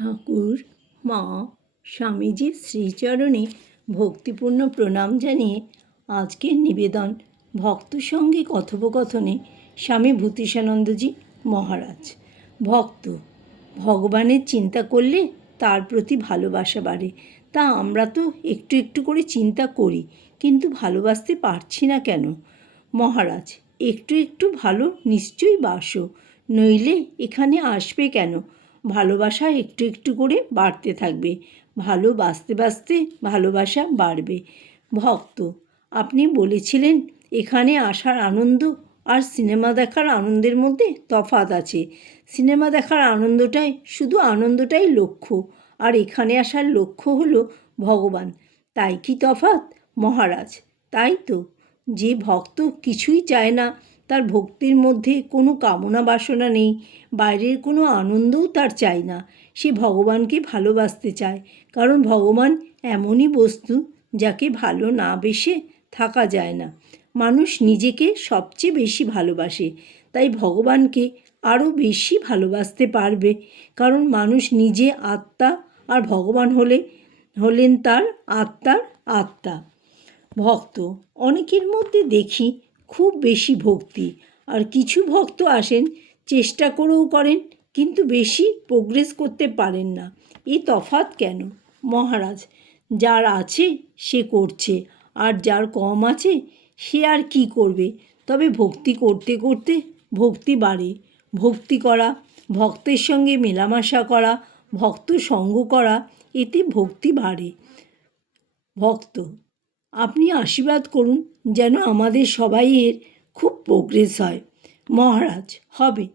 ঠাকুর, মা স্বামীজির শ্রীচরণে ভক্তিপূর্ণ প্রণাম জানিয়ে আজকের নিবেদন ভক্ত সঙ্গে কথোপকথনে স্বামী ভূতিষানন্দজি মহারাজ। ভক্ত, ভগবানের চিন্তা করলে তার প্রতি ভালোবাসা বাড়ে। তা আমরা তো একটু একটু করে চিন্তা করি, কিন্তু ভালোবাসতে পারছি না কেন? মহারাজ, একটু একটু ভালো নিশ্চয়ই বাসো, নইলে এখানে আসবে কেন? ভালোবাসা একটু একটু করে বাড়তে থাকবে। ভালো বাঁচতে বাঁচতে ভালোবাসা বাড়বে। ভক্ত, আপনি বলেছিলেন, এখানে আসার আনন্দ আর সিনেমা দেখার আনন্দের মধ্যে তফাৎ আছে। সিনেমা দেখার আনন্দটাই শুধু আনন্দটাই লক্ষ্য, আর এখানে আসার লক্ষ্য হলো ভগবান। তাই কি তফাৎ? মহারাজ, তাই তো। যে ভক্ত কিছুই চায় না তার ভক্তির মধ্যে কোনো কামনা বাসনা নেই, বাইরের কোনো আনন্দও তার চায় না। সে ভগবানকে ভালোবাসতে চায়, কারণ ভগবান এমনই বস্তু যাকে ভালো না বেসে থাকা যায় না। মানুষ নিজেকে সবচেয়ে বেশি ভালোবাসে, তাই ভগবানকে আরও বেশি ভালোবাসতে পারবে, কারণ মানুষ নিজে আত্মা আর ভগবান হলে, হলেন তার আত্মার আত্মা। ভক্ত, অনেকের মধ্যে দেখি খুব বেশি ভক্তি। আর কিছু ভক্ত আসেন, চেষ্টা করেও করেন, কিন্তু বেশি প্রোগ্রেস করতে পারেন না। এই তফাৎ কেন? মহারাজ, যার আছে সে করছে, আর যার কম আছে সে আর কি করবে? তবে ভক্তি করতে করতে ভক্তি বাড়ে। ভক্তি করা, ভক্তের সঙ্গে মেলামেশা করা, ভক্ত সঙ্গ করা, এতে ভক্তি বাড়ে। ভক্ত আপনি আশীর্বাদ করুন যেন আমাদের সবাইয়ের খুব প্রোগ্রেস হয়। মহারাজ, হবে।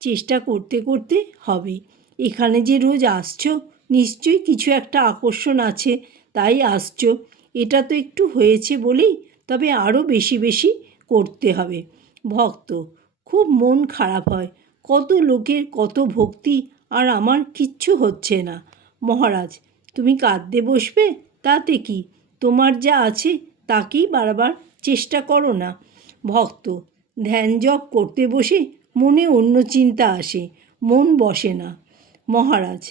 চেষ্টা করতে করতে হবে। এখানে যে রোজ আসছো, নিশ্চয়ই কিছু একটা আকর্ষণ আছে, তাই আসছো। এটা তো একটু হয়েছে বলেই তবে আরও বেশি বেশি করতে হবে। ভক্ত, খুব মন খারাপ হয়। কত লোকের কত ভক্তি আর আমার কিচ্ছু হচ্ছে না। মহারাজ, তুমি কাঁদতে বসবে? তাতে কি? তোমার যা আছে তাকেই বারবার চেষ্টা করো না। ভক্ত, ধ্যান জপ করতে বসে মনে অন্য চিন্তা আসে, মন বসে না। মহারাজ,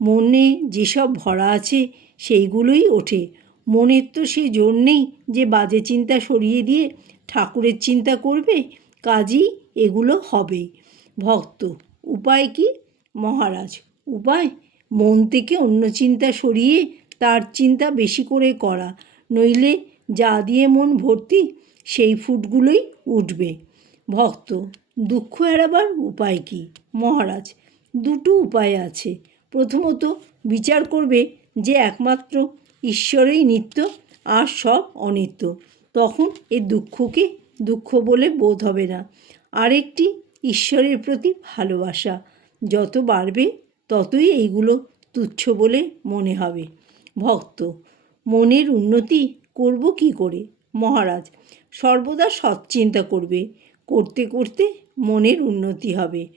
মনে যেসব ভরা আছে সেইগুলোই ওঠে। মনের তো সে জোর নেই যে বাজে চিন্তা সরিয়ে দিয়ে ঠাকুরের চিন্তা করবে, কাজই এগুলো হবে। ভক্ত, উপায় কি? মহারাজ, উপায়? মন থেকে অন্য চিন্তা সরিয়ে তার চিন্তা বেশি করে করা। নইলে যা দিয়ে মন ভর্তি, সেই ফুটগুলোই উঠবে। ভক্ত, দুঃখ এড়াবার উপায় কি? মহারাজ, দুটো উপায় আছে। প্রথমত, বিচার করবে যে একমাত্র ঈশ্বরেই নিত্য আর সব অনিত্য। তখন এ দুঃখকে দুঃখ বলে বোধ হবে না। আরেকটি, ঈশ্বরের প্রতি ভালোবাসা। যত বাড়বে, ততই এইগুলো তুচ্ছ বলে মনে হবে। ভক্ত। মনের উন্নতি করব কি করে? মহারাজ, সর্বদা সৎ চিন্তা করবে। করতে করতে মনের উন্নতি হবে।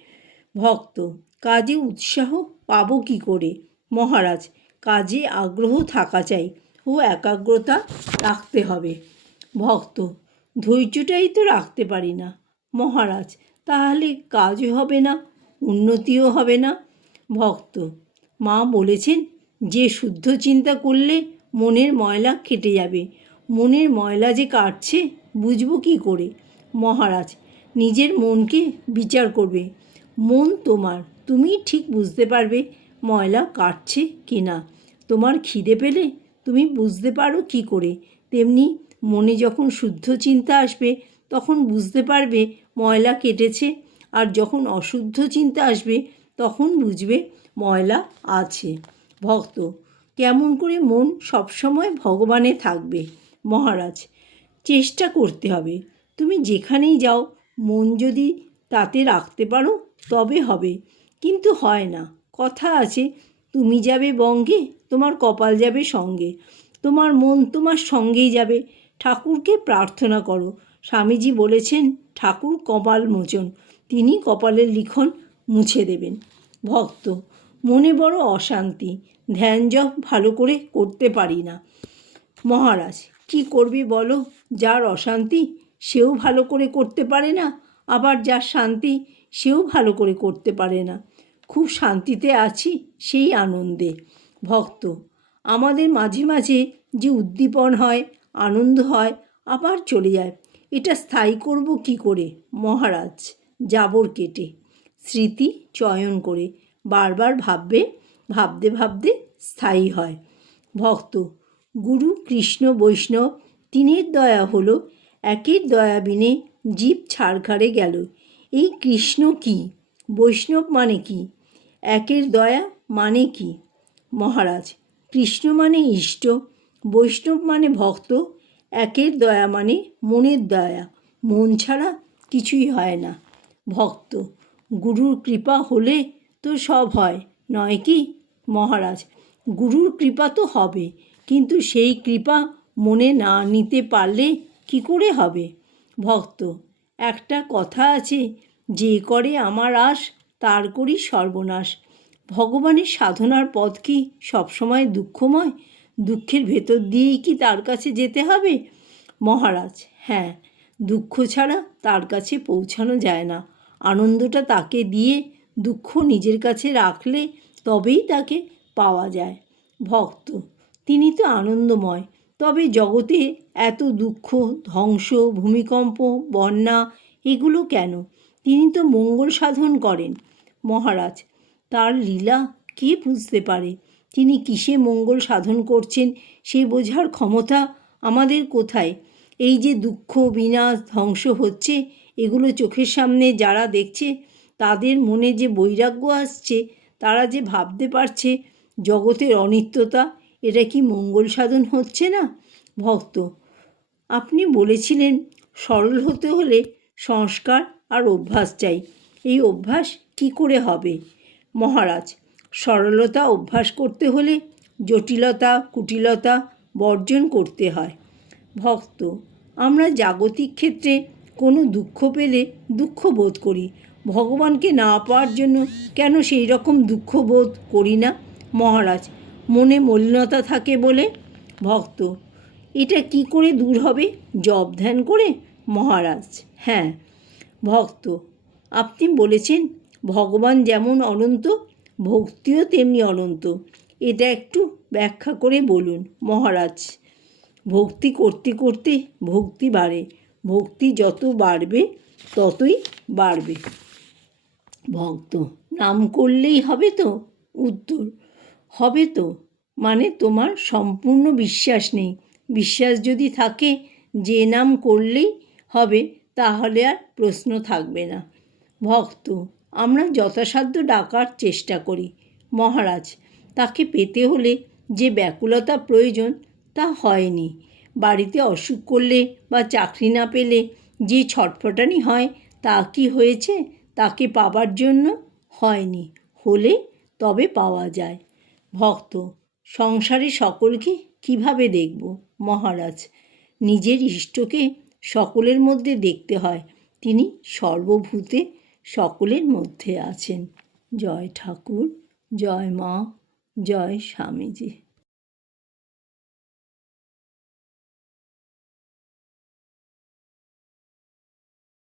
ভক্ত, কাজে উৎসাহ পাব কি করে? মহারাজ, কাজে আগ্রহ থাকা চাই ও একাগ্রতা রাখতে হবে। ভক্ত, ধৈর্যটাই তো রাখতে পারি না। মহারাজ, তাহলে কাজও হবে না, উন্নতিও হবে না। ভক্ত, মা বলেছেন যে শুদ্ধ চিন্তা করলে মনের ময়লা কেটে যাবে। মনের ময়লা যে কাটছে, বুঝব কী করে? মহারাজ, নিজের মনকে বিচার করবে। মন তোমার, তুমি ঠিক বুঝতে পারবে ময়লা কাটছে কি না তোমার খিদে পেলে তুমি বুঝতে পারো কি করে। তেমনি মনে যখন শুদ্ধ চিন্তা আসবে, তখন বুঝতে পারবে ময়লা কেটেছে। আর যখন অশুদ্ধ চিন্তা আসবে, তখন বুঝবে ময়লা আছে। ভক্ত। কেমন করে মন সবসময় ভগবানে থাকবে, মহারাজ? চেষ্টা করতে হবে। তুমি যেখানেই যাও, মন যদি তাতে রাখতে পারো, তবে হবে। কিন্তু হয় না। কথা আছে, তুমি যাবে বঙ্গে, তোমার কপাল যাবে সঙ্গে। তোমার মন তোমার সঙ্গেই যাবে। ঠাকুরকে প্রার্থনা করো। স্বামীজি বলেছেন, ঠাকুর কপাল মোচন। তিনি কপালের লিখন মুছে দেবেন। ভক্ত মনে বড় অশান্তি। ধ্যান জপ ভালো করে করতে পারি না। মহারাজ, কি করবি বলো? যার অশান্তি সেও ভালো করে করতে পারে না, আবার যার শান্তি সেও ভালো করে করতে পারে না। খুব শান্তিতে আছি সেই আনন্দে। ভক্ত, আমাদের মাঝে মাঝে যে উদ্দীপন হয়, আনন্দ হয়, আবার চলে যায়। এটা স্থায়ী করব কি করে? মহারাজ, জাবর কেটে। স্মৃতি চয়ন করে। বারবার ভাববে, ভাবতে ভাবতে স্থায়ী হয়। ভক্ত, গুরু কৃষ্ণ বৈষ্ণব তিনের দয়া হলো, একের দয়া বিনে জীব ছাড়খাড়ে গেল। এই কৃষ্ণ কি? বৈষ্ণব মানে কি? একের দয়া মানে কি? মহারাজ, কৃষ্ণ মানে ইষ্ট, বৈষ্ণব মানে ভক্ত, একের দয়া মানে মনের দয়া। মন ছাড়া কিছুই হয় না। ভক্ত, গুরুর কৃপা হলে তো সব হয়, নয় কি? মহারাজ, গুরুর কৃপা তো হবে, কিন্তু সেই কৃপা মনে না নিতে পারলে কি করে হবে? ভক্ত, একটা কথা আছে, যে করে আমার আশ, তার করি সর্বনাশ। ভগবানের সাধনার পথ কি সবসময় দুঃখময়? দুঃখের ভেতর দিয়েই কি তার কাছে যেতে হবে? মহারাজ হ্যাঁ দুঃখ ছাড়া তার কাছে পৌঁছানো যায় না। আনন্দটা তাকে দিয়ে দুঃখ নিজের কাছে রাখলে তবেই তাকে পাওয়া যায়। ভক্ত, তিনি তো আনন্দময়। তবে জগতে এত দুঃখ, ধ্বংস, ভূমিকম্প, বন্যা, এগুলো কেন? তিনি তো মঙ্গল সাধন করেন। মহারাজ, তার লীলা কে বুঝতে পারে? তিনি কিসে মঙ্গল সাধন করছেন সে বোঝার ক্ষমতা আমাদের কোথায়? এই যে দুঃখ, বিনাশ, ধ্বংস হচ্ছে, এগুলো চোখের সামনে যারা দেখছে তাদের মনে যে বৈরাগ্য আসছে, তারা যে ভাবতে পারছে জগতের অনিত্যতা, এটা কি মঙ্গল সাধন হচ্ছে না? ভক্ত, আপনি বলেছিলেন সরল হতে হলে সংস্কার আর অভ্যাস চাই। এই অভ্যাস কি করে হবে? মহারাজ, সরলতা অভ্যাস করতে হলে জটিলতা, কুটিলতা বর্জন করতে হয়। ভক্ত, আমরা জাগতিক ক্ষেত্রে কোনো দুঃখ পেলে দুঃখ বোধ করি। ভগবানকে না পাওয়ার জন্য কেন সেই রকম দুঃখ বোধ করি না? মহারাজ, মনে মলিনতা থাকে বলে? ভক্ত, এটা কি করে দূর হবে? জব ধ্যান করে? মহারাজ হ্যাঁ। ভক্ত, আপনি বলেছেন, ভগবান যেমন অনন্ত, ভক্তিও তেমনি অনন্ত। এটা একটু ব্যাখ্যা করে বলুন, মহারাজ। ভক্তি করতে করতে ভক্তি বাড়ে। ভক্তি যত বাড়বে, ততই বাড়বে। ভক্ত। নাম করলেই হবে তো উত্তর। হবে তো মানে তোমার সম্পূর্ণ বিশ্বাস নেই। বিশ্বাস যদি থাকে, যে নাম করলেই হবে, তাহলে আর প্রশ্ন থাকবে না। ভক্ত, আমরা যথাসাধ্য ডাকার চেষ্টা করি। মহারাজ, তাকে পেতে হলে যে ব্যাকুলতা প্রয়োজন, তা হয়নি। বাড়িতে অসুখ করলে বা চাকরি না পেলে যে ছটফটানি হয়, তা কি হয়েছে? তাকে পাবার জন্য হয়নি, হলে তবে পাওয়া যায়। ভক্ত, সংসারে সকলকে কীভাবে দেখব? মহারাজ, নিজের ইষ্টকে সকলের মধ্যে দেখতে হয়। তিনি সর্বভূতে সকলের মধ্যে আছেন। জয় ঠাকুর, জয় মা, জয় স্বামীজি।